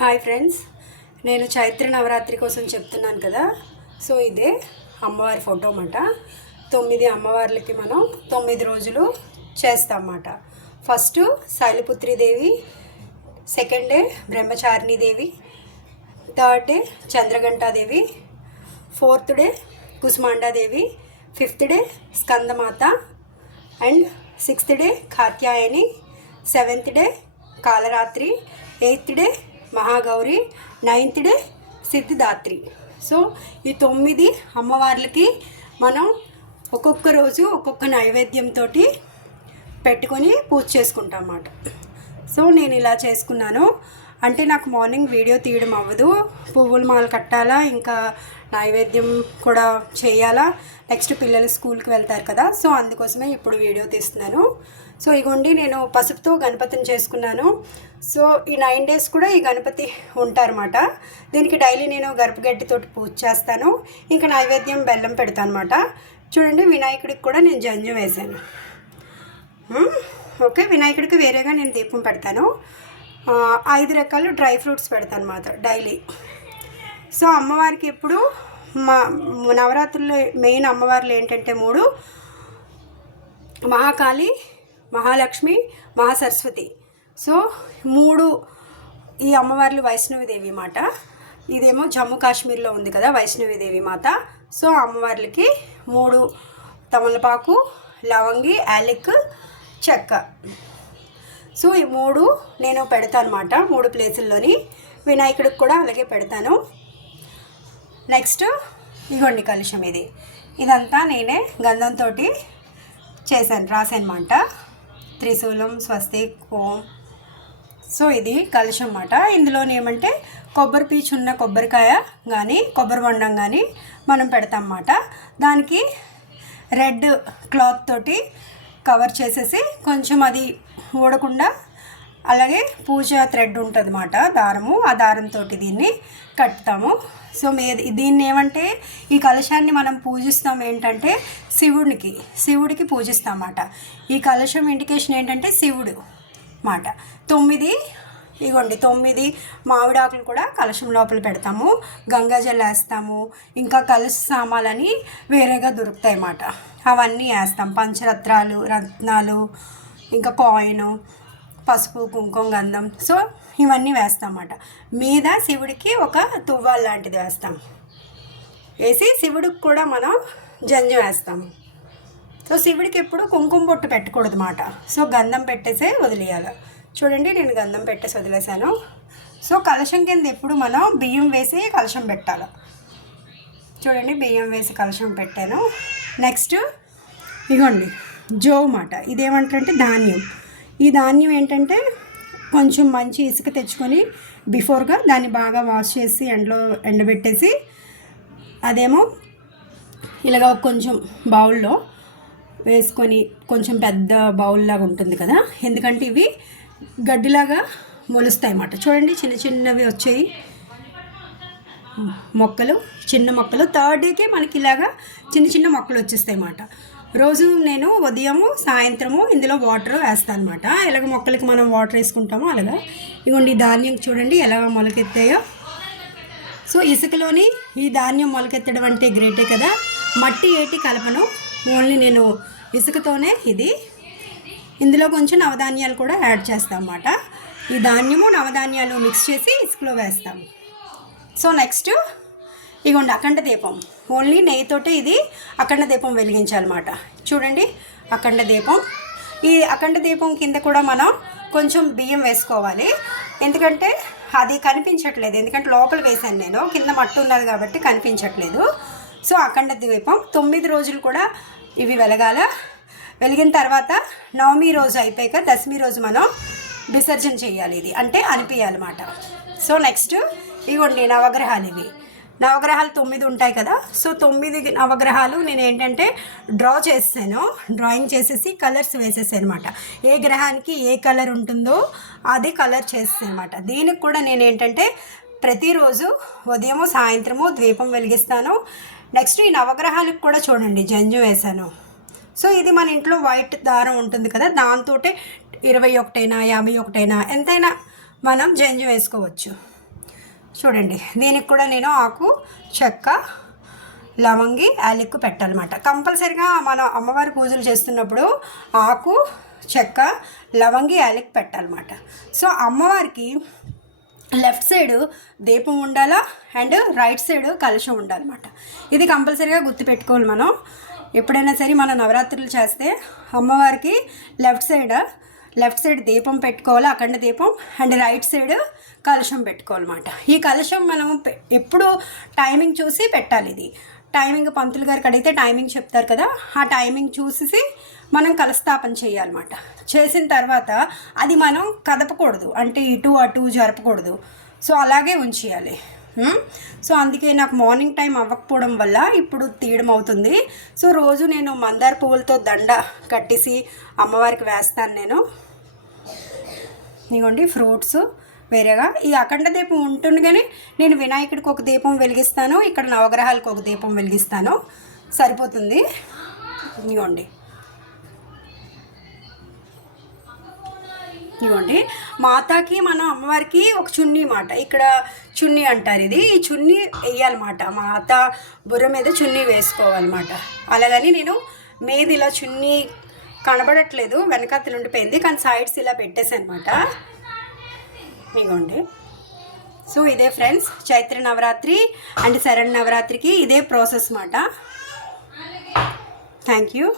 Hi friends, నేను చైత్ర నవరాత్రి కోసం చెప్తున్నాను కదా. సో ఇదే అమ్మవారి ఫోటో అన్నమాట. 9 అమ్మవార్లకి మనం 9 రోజులు చేస్తామన్నమాట. First Shailaputridevi, second day Brahmacharinidevi, third day Chandraghantadevi, fourth day Kusumandadevi, fifth day Skandamata and sixth day Katyayani, seventh day Kalaratri, eighth day Mahagauri, ninth day Siddhidatri. So ఈ 9 అమ్మవార్లకి మనం ఒక్కొక్క రోజు ఒక్కొక్క నైవేద్యంతో పెట్టుకొని పూజ చేసుకుంటాం అన్నమాట. సో నేను ఇలా చేసుకున్నాను. అంటే నాకు మార్నింగ్ వీడియో తీయడం అవ్వదు, పువ్వుల మాల కట్టాలా, ఇంకా నైవేద్యం కూడా చేయాలా, నెక్స్ట్ పిల్లలు స్కూల్కి వెళ్తారు కదా. సో అందుకోసమే ఇప్పుడు వీడియో తీస్తున్నాను. సో ఇగోండి, నేను పసుపుతో గణపతిని చేసుకున్నాను. సో ఈ 9 days కూడా ఈ గణపతి ఉంటారన్నమాట. దీనికి డైలీ నేను గర్భగడ్డితో పూజ చేస్తాను. ఇంకా నైవేద్యం బెల్లం పెడతాను అన్నమాట. చూడండి, వినాయకుడికి కూడా నేను జంజం వేసాను. ఓకే, వినాయకుడికి వేరేగా నేను దీపం పెడతాను. 5 రకాలు డ్రై ఫ్రూట్స్ పెడతాను అన్నమాట డైలీ. సో అమ్మవారికి ఇప్పుడు నవరాత్రుల్లో మెయిన్ అమ్మవార్లు ఏంటంటే 3: మహాకాళి, మహాలక్ష్మి, మహాసరస్వతి. సో 3 ఈ అమ్మవార్లు వైష్ణవిదేవి మాట. ఇదేమో జమ్మూ కాశ్మీర్లో ఉంది కదా వైష్ణవిదేవి మాత. సో అమ్మవార్లకి 3 తమలపాకు, లవంగి, యాలక్, చెక్క. సో ఈ 3 నేను పెడతాను అన్నమాట 3 ప్లేసుల్లోని. వినాయకుడికి కూడా అలాగే పెడతాను. నెక్స్ట్ ఇగోండి కలుషం. ఇదంతా నేనే గంధంతో చేశాను, రాసానమాట. త్రిశూలం, స్వస్తిక్, ఓం. సో ఇది కలుషం అన్నమాట. ఇందులోనేమంటే కొబ్బరి పీచు ఉన్న కొబ్బరికాయ కానీ కొబ్బరి బొండం కానీ మనం పెడతాం అన్నమాట. దానికి రెడ్ క్లాత్ తోటి కవర్ చేసేసి కొంచెం అది ఊడకుండా, అలాగే పూజ థ్రెడ్ ఉంటుంది అన్నమాట, దారము. ఆ దారంతో దీన్ని కట్టుతాము. సో దీన్ని ఏమంటే ఈ కలశాన్ని మనం పూజిస్తాం ఏంటంటే శివుడికి పూజిస్తాం అన్నమాట. ఈ కలశం ఇండికేషన్ ఏంటంటే శివుడు మాట. 9 ఇగోండి 9 మామిడాకులు కూడా కలశం లోపల పెడతాము. గంగాజల్ వేస్తాము. ఇంకా కలశ సామాలని వేరేగా దొరుకుతాయి అన్నమాట. అవన్నీ వేస్తాం. పంచరత్నాలు, రత్నాలు, ఇంకా కాయిను, పసుపు, కుంకుమ, గంధం. సో ఇవన్నీ వేస్తామన్నమాట. మీద శివుడికి ఒక తువ్వాలు లాంటిది వేస్తాం. వేసి శివుడికి కూడా మనం జంజం వేస్తాము. సో శివుడికి ఎప్పుడు కుంకుమ బొట్టు పెట్టకూడదు అన్నమాట. సో గంధం పెట్టేసే వదిలేయాలి. చూడండి, నేను గంధం పెట్టేసి వదిలేసాను. సో కలశం కింద ఎప్పుడు మనం బియ్యం వేసి కలశం పెట్టాలి. చూడండి, బియ్యం వేసి కలశం పెట్టాను. నెక్స్ట్ ఇగోండి జో మాట. ఇదేమంటారంటే ధాన్యం. ఈ ధాన్యం ఏంటంటే కొంచెం మంచి ఇసుక తెచ్చుకొని బిఫోర్గా దాన్ని బాగా వాష్ చేసి ఎండబెట్టేసి, అదేమో ఇలాగ కొంచెం బౌల్లో వేసుకొని, కొంచెం పెద్ద బౌల్ లాగా ఉంటుంది కదా, ఎందుకంటే ఇవి గడ్డిలాగా మొలుస్తాయి అన్నమాట. చూడండి, చిన్న చిన్నవి వచ్చాయి మొక్కలు, చిన్న మొక్కలు. థర్డ్ డేకే మనకి ఇలాగా చిన్న చిన్న మొక్కలు వచ్చేస్తాయి అన్నమాట. రోజు నేను ఉదయము సాయంత్రము ఇందులో వాటర్ వేస్తాను అనమాట. ఎలాగ మొక్కలకి మనం వాటర్ వేసుకుంటామో అలాగా. ఇదిగోండి ధాన్యం చూడండి ఎలాగ మొలకెత్తాయో. సో ఇసుకలోని ఈ ధాన్యం మొలకెత్తడం అంటే గ్రేటే కదా. మట్టి ఏటి కలపను, ఓన్లీ నేను ఇసుకతోనే ఇందులో కొంచెం నవధాన్యాలు కూడా యాడ్ చేస్తాం అన్నమాట. ఈ ధాన్యము నవధాన్యాలు మిక్స్ చేసి ఇసుకలో వేస్తాము. సో నెక్స్ట్ ఇగోండి అఖండ దీపం. ఓన్లీ నెయ్యితోటే అఖండ దీపం వెలిగించాలన్నమాట. చూడండి అఖండ దీపం. ఈ అఖండ దీపం కింద కూడా మనం కొంచెం బియ్యం వేసుకోవాలి, ఎందుకంటే అది కనిపించట్లేదు. ఎందుకంటే లోపల వేసాను నేను, కింద మట్టి ఉన్నది కాబట్టి కనిపించట్లేదు. సో అఖండ దీపం 9 రోజులు కూడా ఇవి వెలగాల. వెలిగిన తర్వాత నవమి రోజు అయిపోయాక దశమి రోజు మనం విసర్జన చేయాలి. ఇది అంటే అనిపించాలన్నమాట. సో నెక్స్ట్ ఇగోండి నవగ్రహాలు. నవగ్రహాలు 9 ఉంటాయి కదా. సో 9 నవగ్రహాలు నేను ఏంటంటే డ్రాయింగ్ చేసేసి కలర్స్ వేసేసాను అనమాట. ఏ గ్రహానికి ఏ కలర్ ఉంటుందో అది కలర్ చేసేసాను అనమాట. దీనికి కూడా నేను ఏంటంటే ప్రతిరోజు ఉదయము సాయంత్రము దీపం వెలిగిస్తాను. నెక్స్ట్ ఈ నవగ్రహాలకు కూడా చూడండి జంజం వేసాను. సో ఇది మన ఇంట్లో వైట్ దారం ఉంటుంది కదా, దాంతో 21 అయినా 51 అయినా ఎంతైనా మనం జంజం వేసుకోవచ్చు. చూడండి, దీనికి కూడా నేను ఆకు, చెక్క, లవంగి, యాలక్కు పెట్టాలన్నమాట. కంపల్సరిగా మన అమ్మవారి పూజలు చేస్తున్నప్పుడు ఆకు, చెక్క, లవంగి, యాలక్కు పెట్టాలన్నమాట. సో అమ్మవారికి లెఫ్ట్ సైడ్ దీపం ఉండాలా అండ్ రైట్ సైడ్ కలశం ఉండాలన్నమాట. ఇది కంపల్సరీగా గుర్తుపెట్టుకోవాలి. మనం ఎప్పుడైనా సరే మన నవరాత్రులు చేస్తే అమ్మవారికి లెఫ్ట్ సైడ్ దీపం పెట్టుకోవాలి, అఖండ దీపం, అండ్ రైట్ సైడ్ కలశం పెట్టుకోవాలన్నమాట. ఈ కలశం మనం ఎప్పుడు టైమింగ్ చూసి పెట్టాలి. ఇది టైమింగ్ పంతులు గారికి అడిగితే టైమింగ్ చెప్తారు కదా, ఆ టైమింగ్ చూసి మనం కలస్థాపన చేయాలన్నమాట. చేసిన తర్వాత అది మనం కదపకూడదు, అంటే ఇటు అటు జరపకూడదు. సో అలాగే ఉంచేయాలి. సో అందుకే నాకు మార్నింగ్ టైం అవ్వకపోవడం వల్ల ఇప్పుడు తీయడం అవుతుంది. సో రోజు నేను మందార పువ్వులతో దండ కట్టేసి అమ్మవారికి వేస్తాను. నేను ఇదిగోండి ఫ్రూట్స్ వేరేగా. ఈ అఖండ దీపం ఉంటుంది, కానీ నేను వినాయకుడికి ఒక దీపం వెలిగిస్తాను, ఇక్కడ నవగ్రహాలకు ఒక దీపం వెలిగిస్తాను, సరిపోతుంది. ఇదిగోండి మాతాకి మన అమ్మవారికి ఒక చున్నీ మాట, ఇక్కడ చున్నీ అంటారు. ఇది ఈ చున్నీ వేయాలన్నమాట. మాత బుర్ర మీద చున్నీ వేసుకోవాలన్నమాట. అలాగని నేను మీది ఇలా చున్నీ కనబడట్లేదు, వెనకాతలు ఉండిపోయింది, కానీ సైడ్స్ ఇలా పెట్టేసాను అనమాట. ఇదిగోండి. సో ఇదే ఫ్రెండ్స్ చైత్ర నవరాత్రి అండ్ శరణ్ నవరాత్రికి ఇదే ప్రాసెస్ మాట. Thank you.